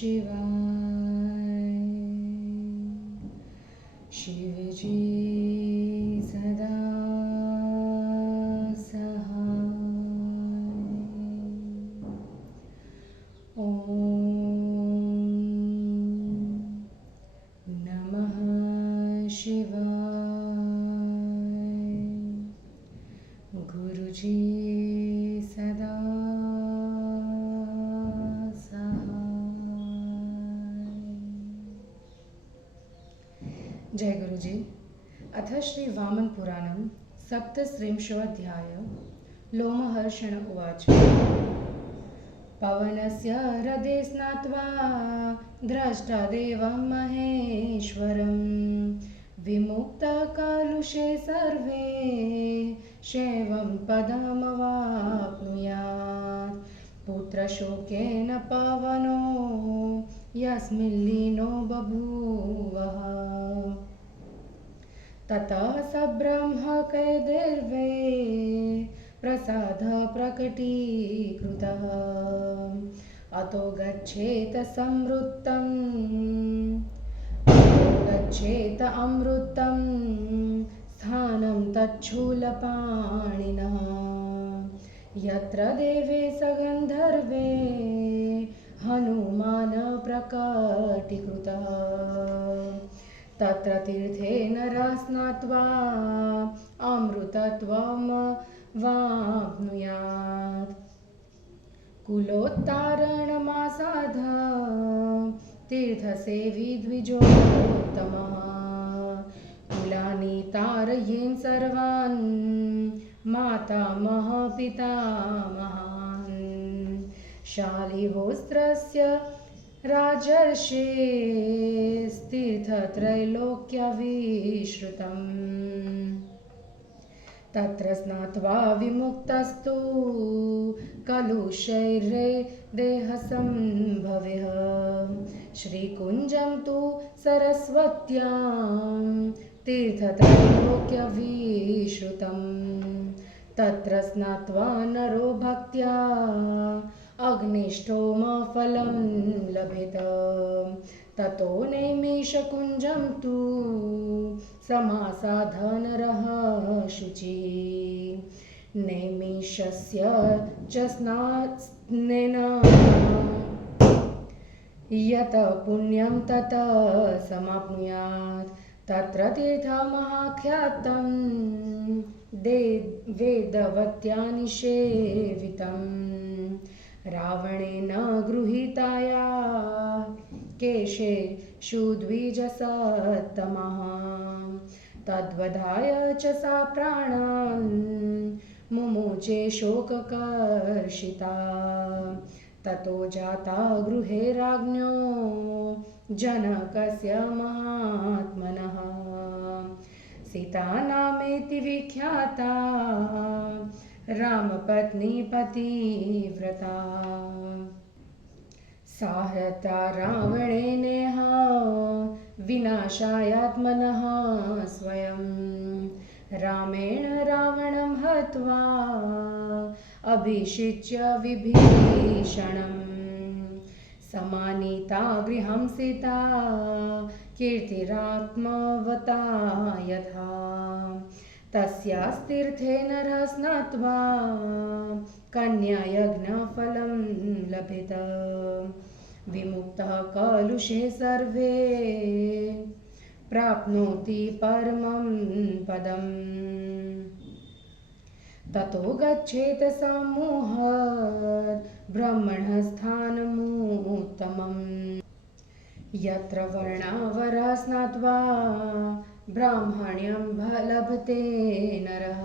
शिवाय। शिवजी सदा सहाय। ॐ नमः शिवाय। गुरुजी सदा जय गुरुजी। अथ श्री वामन पुराणं सप्तस्त्रिंशोऽध्याय। लोमहर्षण उवाच। पवनस्य हृदे स्नात्वा द्रष्टादेवं महेश्वरं विमुक्तकलुषे सर्वे शैवं पदमवाप्नुयात्। पुत्रशोकेन पवनो यस्मिल्लीनो बभूवः। ततः स ब्रह्मकैर्देवे प्रसाद प्रकटीकृतः। अतो गच्छेत अमृतं स्थानं तच्छूलपाणिनः। यत्र देवे सगन्धर्वे हनुमान् प्रकटीकृतः। तत्र तीर्थे नरः स्नात्वा अमृतत्वं वाप्नुयात्। कुलोत्तारणमासाद तीर्थसेवी द्विजोत्तमः। कुलानि तारयेन् सर्वान् मातामह पितामहान्। शालिहोस्त्रस्य राजर्षेस्तीर्थत्रैलोक्यविश्रुतम्। तत्र स्नात्वा विमुक्तस्तु कलुषैर्देहसंभवः। श्रीकुञ्जं तु सरस्वत्यां तीर्थत्रैलोक्यविश्रुतम्। तत्र स्नात्वा नरो भक्त्या अग्निष्टोमफलं लभेत। ततो नैमिषकुञ्जं तु समासाद्य नरः शुचिः। नैमिषस्य च स्नानेन यत् पुण्यं तत् समाप्नुयात्। तत्र तीर्थमहाख्यातं वेदवत्या निषेवितम्। रावणेन गृहीताया केशेषु द्विजसत्तमः। तद्वधाय च सा प्राणान् मुमुचे शोककर्षिता। ततो जाता गृहे राज्ञो जनकस्य महात्मनः। सीता नामेति विख्याता रामपत्नी पतिव्रता। सा हता रावणेनेह विनाशायात्मनः स्वयं। रामेण रावणं हत्वा अभिषिच्य विभीषणम्। समानीता गृहं सीता कीर्तिरात्मवता यथा। तस्यास्तीर्थे नरः स्नात्वा कन्यायज्ञफलं लभेत। विमुक्तः कलुषे सर्वे प्राप्नोति परमं पदम्। ततो गच्छेत सम्मोहात् ब्रह्मणः स्थानमुत्तमम्। यत्र वर्णावरः स्नात्वा ब्राह्मण्यं लभते नरः।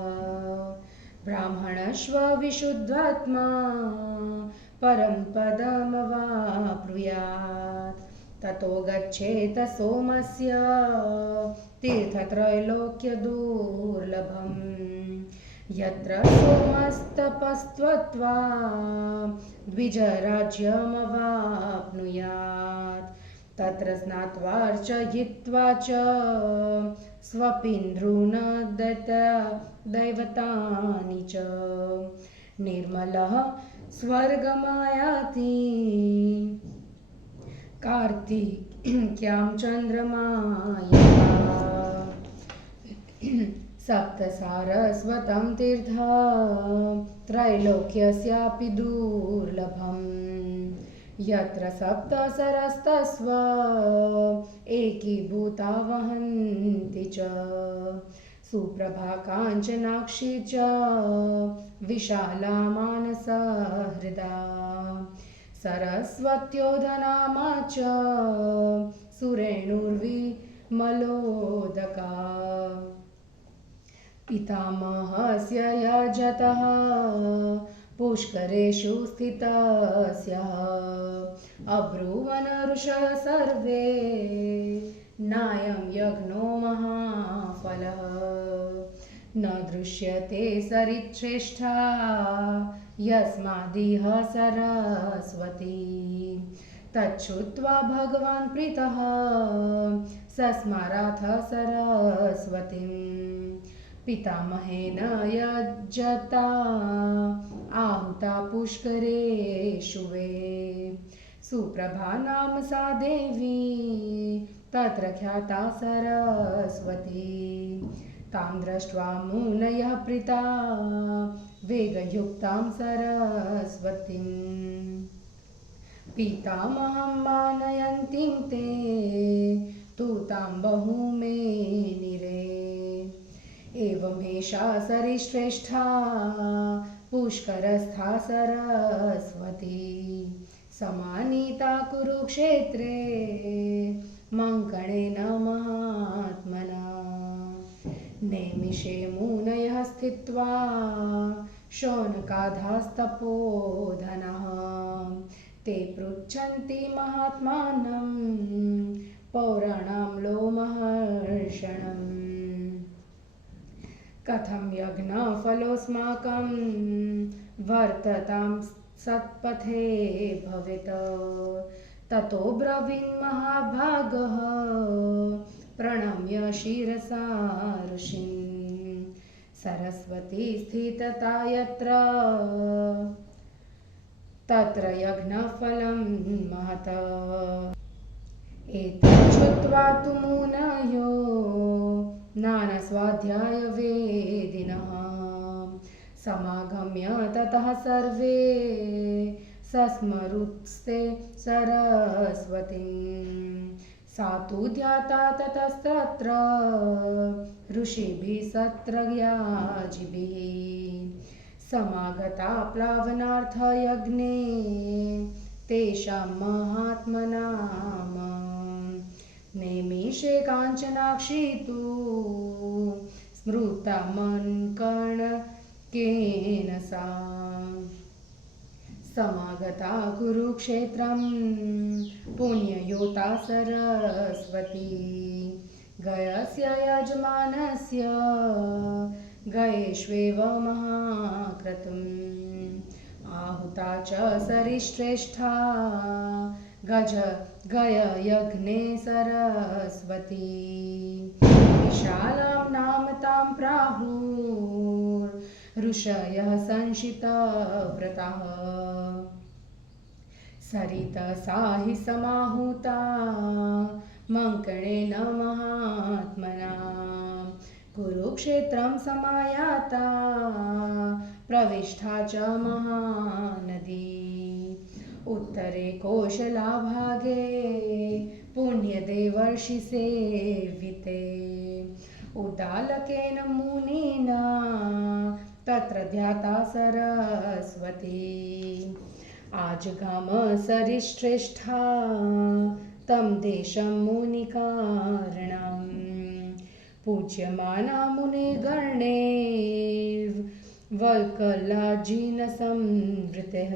ब्राह्मणश्व विशुद्धात्मा परं पदमवाप्नुयात्। ततो गच्छेत सोमस्य तीर्थत्रैलोक्यदुर्लभम्। यत्र सोमस्तपस्त्वत्वा द्विजराज्यमवाप्नुयात्। तत्र स्नात्वार्चयित्वा च स्वपितॄन् दैवतानि च निर्मलः स्वर्गमायाति। कार्तिक्यां चन्द्रमायया सप्त सारस्वतं तीर्थं त्रैलोक्यस्यापि दुर्लभम् यत्र सप्त सरस्तस्व एकीभूता वहन्ति च सुप्रभा काञ्चनाक्षी च विशाला मानसा हृदा सरस्वत्योधनामा च सुरेणुर्विमलोदका पितामहस्य यजतः पुष्करेषु स्थितस्यः अब्रुवन् ऋषयः सर्वे नायं यज्ञो महाफलः न दृश्यते सरिच्छ्रेष्ठा यस्मादिह सरस्वती तच्छ्रुत्वा भगवान् प्रीतः सस्मराथ सरस्वतीम् पितामहेन यज्जता आहुता पुष्करेषु वे सुप्रभा नाम सा देवी तत्र ख्याता सरस्वती तां दृष्ट्वा मुनयः प्रीता वेगयुक्तां सरस्वतीं पितामहं मानयन्तीं ते तु तां बहुमेनिरे एवमेषा सरिश्रेष्ठा पुष्करस्था सरस्वती समानीता कुरुक्षेत्रे मङ्कणेन महात्मना नेमिषे मुनयः स्थित्वा शौनकाधास्तपोधनः ते पृच्छन्ति महात्मानं पौराणां लोमहर्षणम् कथं यज्ञफलोऽस्माकं वर्ततां सत्पथे भवेत् ततो ब्रवीन् महाभागः प्रणम्य शिरसा ऋषिं सरस्वती स्थितता यत्र तत्र यज्ञफलं महत् एतत् श्रुत्वा तु मुनयो नानास्वाध्यायवेदिनः समागम्य ततः सर्वे सस्मरुस्ते सरस्वतीं सा तु ध्याता ततस्तत्र ऋषिभिः सत्रज्ञाजिभिः समागता प्लावनार्थयज्ञे तेषां महात्मनाम नेमिषे काञ्चनाक्षी तु स्मृता मन्कणकेन सा समागता कुरुक्षेत्रं पुण्ययोता सरस्वती गयस्य यजमानस्य गयेष्वेव महाक्रतुम् आहुता च सरिश्रेष्ठा गययज्ञे सरस्वती विशालां नाम तां प्राहुर्ऋषयः संशितव्रताः सरितसा हि समाहुता मङ्कणेन महात्मना कुरुक्षेत्रं समायाता प्रविष्टा च महानदी उत्तरे कोशलाभागे पुण्यदेवर्षि सेविते उद्दालकेन मुनिना तत्र ध्याता सरस्वती आजगाम सरिश्रेष्ठा तं देशं मुनिकारणं पूज्यमाना मुनिगणैर्वल्कलाजिनसंवृतः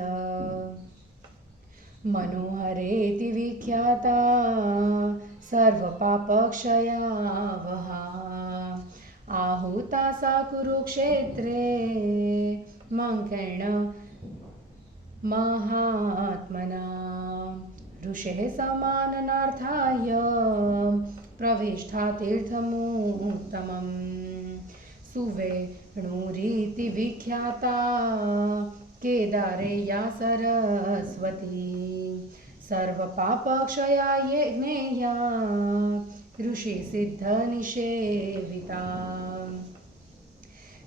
मनोहरेति विख्याता सर्वपापक्षया वहा आहुता सा कुरुक्षेत्रे मङ्केण महात्मना ऋषेः समाननार्थाय प्रविष्टा तीर्थमुत्तमम् सुवेणुरीति विख्याता केदारे या सरस्वती सर्व पाप क्षयाय ज्ञेया ऋषि सिद्ध निषेविता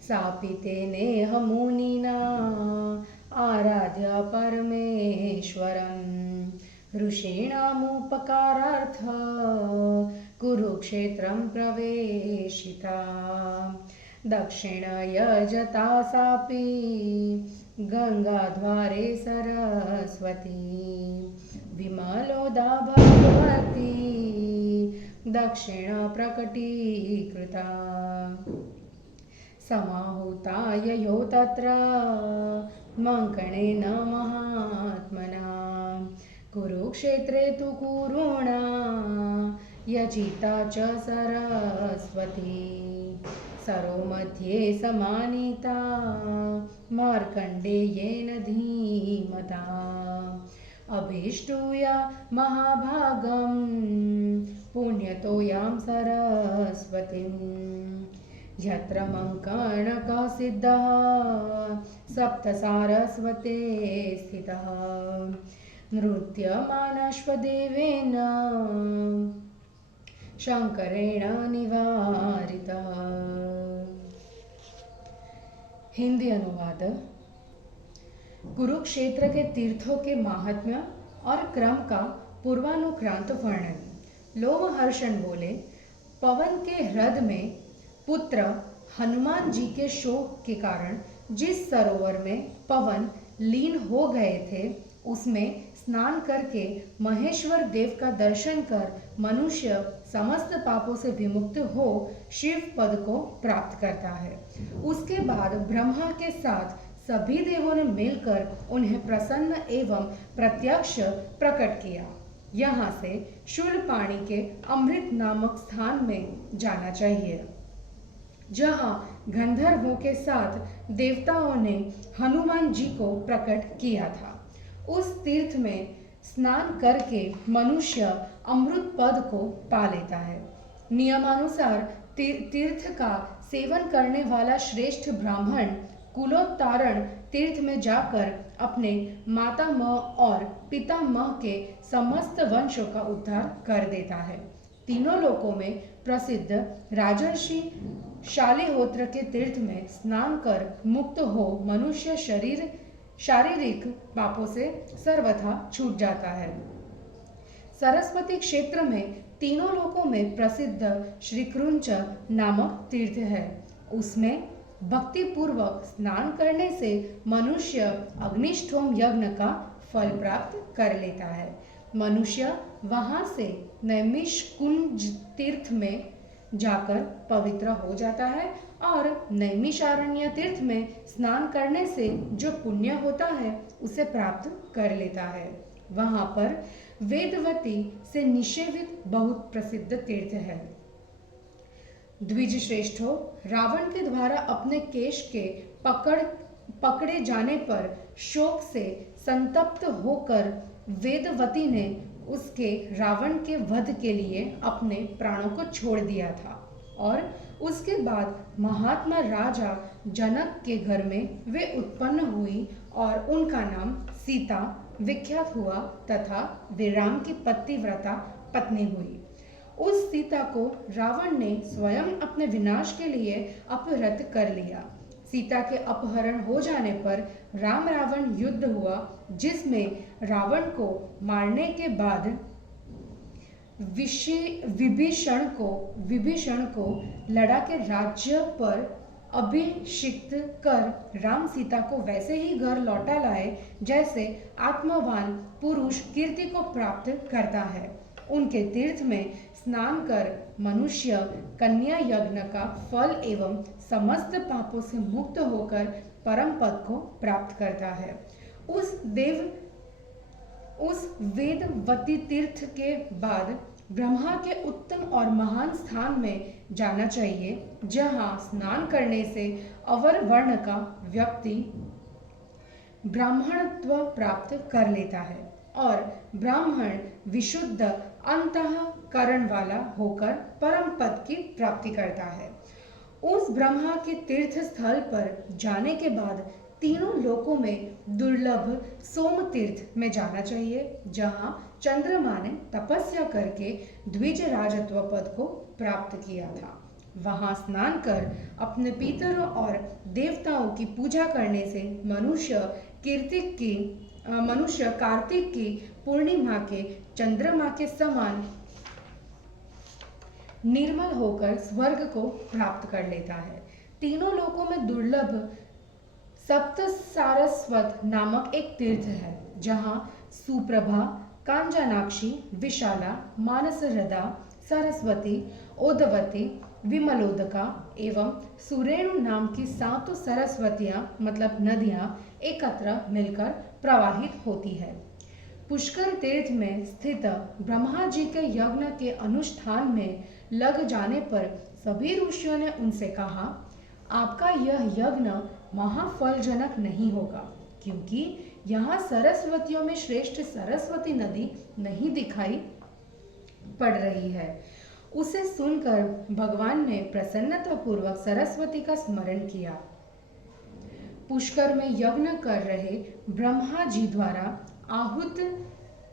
सापि तेनेह मुनिना आराध्य परमेश्वरम् ऋषीणामुपकारार्थ कुरुक्षेत्रं प्रवेशिता दक्षिण यजता सापि गंगाद्वारे सरस्वती विमलोदा भगवती दक्षिण प्रकटीकृता समाहुता ययो तत्र मङ्कणेन महात्मना कुरुक्षेत्रे तु कुरुणा यजिता च सरस्वती सरो मध्ये समानीता मार्कण्डेयेन धीमता अभीष्टूय महाभागं पुण्यतो यां सरस्वतीं यत्र मङ्कणकः सिद्धः सप्त सारस्वते स्थितः नृत्यमानश्वदेवेन शंकरेण निवारितः। हिंदी अनुवाद। कुरुक्षेत्र के तीर्थों के महात्म्य और क्रम का पूर्वानुक्रांत वर्णन। लोमहर्षण बोले, पवन के हृदय में पुत्र हनुमान जी के शोक के कारण जिस सरोवर में पवन लीन हो गए थे उसमें स्नान करके महेश्वर देव का दर्शन कर मनुष्य समस्त पापों से विमुक्त हो शिव पद को प्राप्त करता है। उसके बाद ब्रह्मा के साथ सभी देवों ने मिलकर उन्हें प्रसन्न एवं प्रत्यक्ष प्रकट किया। यहाँ से शूलपाणी के अमृत नामक स्थान में जाना चाहिए, जहाँ गंधर्वों के साथ देवताओं ने हनुमान जी को प्रकट किया था। उस तीर्थ में स्नान करके मनुष्य अमृत पद को पा लेता है। नियमानुसार तीर्थ का सेवन करने वाला श्रेष्ठ ब्राह्मण कुलोत्तारण तीर्थ में जाकर अपने मातामह और पितामह के समस्त वंशों का उद्धार कर देता है। तीनों लोकों में प्रसिद्ध राजर्षि शालिहोत्र के तीर्थ में स्नान कर मुक्त हो मनुष्य शारीरिक पापों से सर्वथा छूट जाता है। सरस्वती क्षेत्र में तीनों लोकों में प्रसिद्ध श्रीकृंच नामक तीर्थ है। उसमें भक्ति पूर्वक स्नान करने से मनुष्य अग्निष्ठोम यज्ञ का फल प्राप्त कर लेता है। मनुष्य वहां से नैमिषकुंज तीर्थ में जाकर पवित्र हो जाता है और नैमिषारण्य तीर्थ में स्नान करने से जो पुण्य होता है उसे प्राप्त कर लेता है। वहां पर वेदवती से निषेवित बहुत प्रसिद्ध तीर्थ है। द्विज श्रेष्ठो, रावण के द्वारा अपने केश के पकड़े जाने पर शोक से संतप्त होकर वेदवती ने उसके रावण के वध के लिए अपने प्राणों को छोड़ दिया था और उसके बाद महात्मा राजा जनक के घर में वे उत्पन्न हुई और उनका नाम सीता विख्यात हुआ तथा वे राम की पतिव्रता पत्नी हुई। उस सीता को रावण ने स्वयं अपने विनाश के लिए अपहृत कर लिया। सीता के अपहरण हो जाने पर राम रावण युद्ध हुआ, जिसमें रावण को मारने के बाद विभीषण को लड़ा के राज्य पर अभिषिक्त कर राम सीता को वैसे ही घर लौटा लाए जैसे आत्मवान पुरुष कीर्ति को प्राप्त करता है। उनके तीर्थ में स्नान कर मनुष्य कन्या यज्ञ का फल एवं समस्त पापों से मुक्त होकर परम पद को प्राप्त करता है। उस वेदवती तीर्थ के बाद ब्रह्मा के उत्तम और महान स्थान में जाना चाहिए, जहाँ स्नान करने से अवर वर्ण का व्यक्ति ब्राह्मणत्व प्राप्त कर लेता है और ब्राह्मण विशुद्ध अंतःकरण वाला होकर परम पद की प्राप्ति करता है। उस ब्रह्मा के तीर्थ स्थल पर जाने के बाद तीनों लोकों में दुर्लभ सोम तीर्थ में जाना चाहिए, जहां चंद्रमा ने तपस्या करके द्विज राजत्व पद को प्राप्त किया था। वहां स्नान कर अपने पितरों और देवताओं की पूजा करने से मनुष्य कार्तिक की पूर्णिमा के चंद्रमा के समान निर्मल होकर स्वर्ग को प्राप्त कर लेता है। तीनों लोकों में दुर्लभ सप्त सारस्वत नामक एक तीर्थ है, जहां सुप्रभा, कांजनाक्षी, विशाला, मानसहृदा, सरस्वती, ओदवती, विमलोदका एवं सुरेणु नाम की 7 सरस्वतियां मतलब नदियां एकत्र मिलकर प्रवाहित होती है। पुष्कर तीर्थ में स्थित ब्रह्मा जी के यज्ञ के अनुष्ठान में लग जाने पर सभी ऋषियों ने उनसे कहा, आपका यह यज्ञ महाफलजनक नहीं होगा, क्योंकि यहाँ सरस्वतियों में श्रेष्ठ सरस्वती नदी नहीं दिखाई पड़ रही है। उसे सुनकर भगवान ने प्रसन्नतापूर्वक सरस्वती का स्मरण किया। पुष्कर में यज्ञ कर रहे ब्रह्मा जी द्वारा आहुत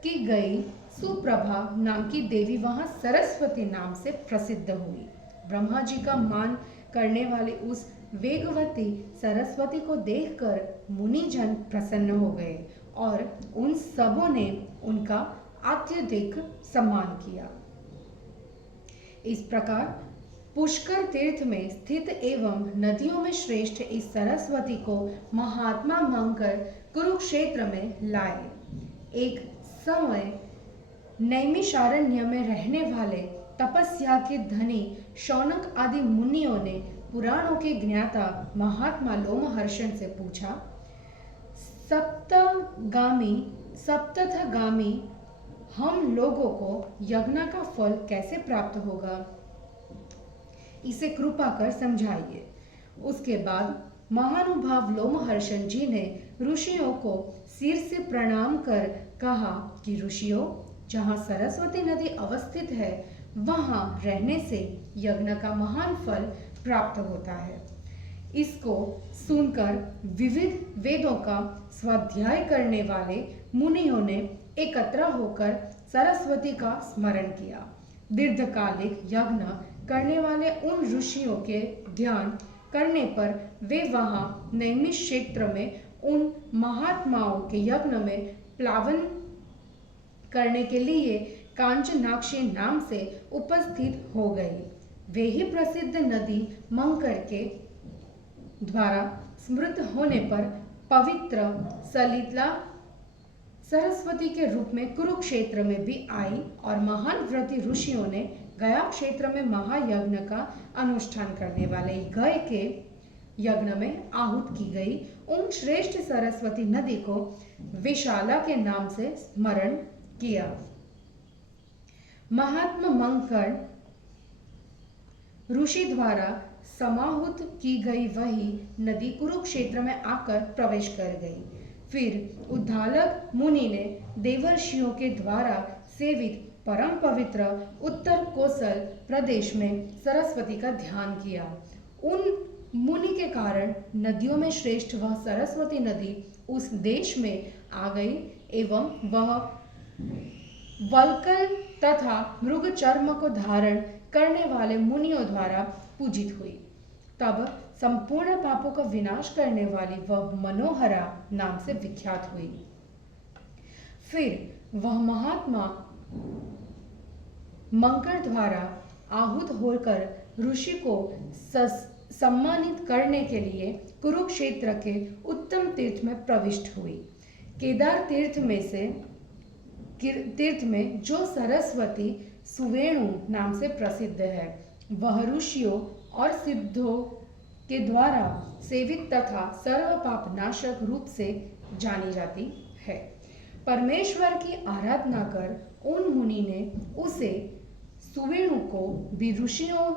की गई सुप्रभा नाम की देवी वहां सरस्वती नाम से प्रसिद्ध हुई। ब्रह्मा जी का मान करने वाली उस वेगवती सरस्वती को देखकर मुनिजन प्रसन्न हो गए और उन सबों ने उनका अत्यधिक सम्मान किया। इस प्रकार पुष्कर तीर्थ में स्थित एवं नदियों में श्रेष्ठ इस सरस्वती को महात्मा मानकर कुरुक्षेत्र में लाए। एक समय नैमिषारण्य में रहने वाले तपस्या के धनी शौनक आदि मुनियों ने पुराणों के ज्ञाता महात्मा लोमहर्षण से पूछा, सप्तथगामी हम लोगों को यज्ञ का फल कैसे प्राप्त होगा? इसे कृपा कर समझाइए। उसके बाद महानुभाव लोमहर्षण जी ने ऋषियों को सिर से प्रणाम कर कहा कि ऋषियों, जहाँ सरस्वती नदी अवस्थित है वहाँ रहने से यज्ञ का महान फल प्राप्त होता है। इसको सुनकर विविध वेदों का स्वाध्याय करने वाले मुनियों ने एकत्र होकर सरस्वती का स्मरण किया। दीर्घकालिक यज्ञ करने वाले उन ऋषियों के ध्यान करने पर वे वहां नैमिष क्षेत्र में उन महात्माओं के यज्ञ में प्लावन करने के लिए कांचनाक्षी नाम से उपस्थित हो गई। वे ही प्रसिद्ध नदी मंकर के द्वारा स्मृत होने पर पवित्र सलिला सरस्वती के रूप में कुरुक्षेत्र में भी आई और महान व्रती ऋषियों ने गया क्षेत्र में महायज्ञ का अनुष्ठान करने वाले गय के यज्ञ में आहुत की गई उन श्रेष्ठ सरस्वती नदी को विशाला के नाम से स्मरण किया। महात्मा मंकर ऋषि द्वारा समाहुत की गई वही नदी कुरुक्षेत्र में आकर प्रवेश कर गई। फिर उद्दालक मुनि ने देवर्षियों के द्वारा सेवित परम पवित्र उत्तर कोसल प्रदेश में सरस्वती का ध्यान किया। उन मुनि के कारण नदियों में श्रेष्ठ वह सरस्वती नदी उस देश में आ गई एवं वह वल्कल तथा मृग चर्म को धारण करने वाले मुनियों द्वारा पूजित हुई। तब संपूर्ण पापों का विनाश करने वाली वह मनोहरा नाम से विख्यात हुई। फिर वह महात्मा मंकर द्वारा आहुत होकर ऋषि को सम्मानित करने के लिए कुरुक्षेत्र के उत्तम तीर्थ में प्रविष्ट हुई। केदार तीर्थ में जो सरस्वती सुवेणु नाम से प्रसिद्ध है, वह ऋषियों और सिद्धों के द्वारा सेवित तथा सर्व पाप नाशक रूप से जानी जाती है। परमेश्वर की आराधना कर उन मुनि ने उसे सुवेणु को भी ऋषियों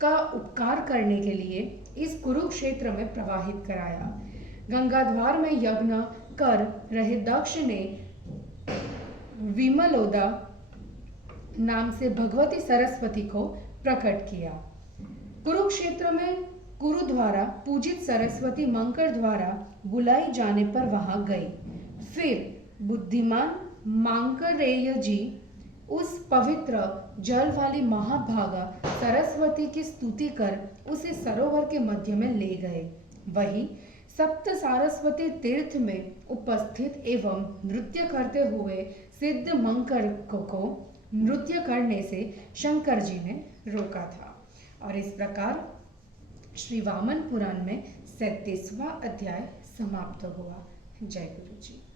का उपकार करने के लिए इस कुरुक्षेत्र में प्रवाहित कराया। गंगाद्वार में यज्ञ कर रहे दक्ष ने विमलोदा नाम से भगवती सरस्वती को प्रकट किया। कुरुक्षेत्र में कुरु द्वारा पूजित सरस्वती मंकर द्वारा बुलाई जाने पर वहां गई। फिर बुद्धिमान मांकरेय जी उस पवित्र जल वाली महाभागा सरस्वती की स्तुति कर उसे सरोवर के मध्य में ले गए। वही सप्त सारस्वती तीर्थ में उपस्थित एवं नृत्य करते हुए सिद्ध मंकर को नृत्य करने से शंकर जी ने रोका था। और इस प्रकार श्री वामन पुराण में 37वां अध्याय समाप्त हुआ। जय गुरु जी।